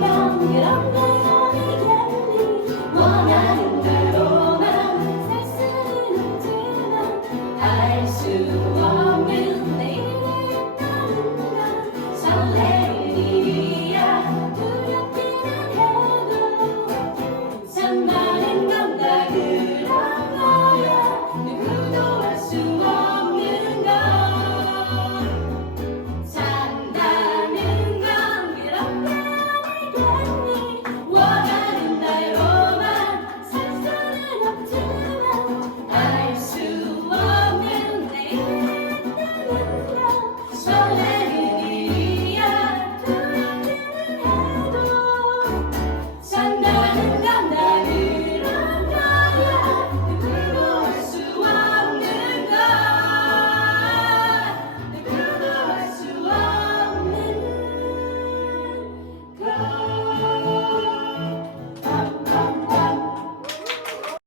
down, get up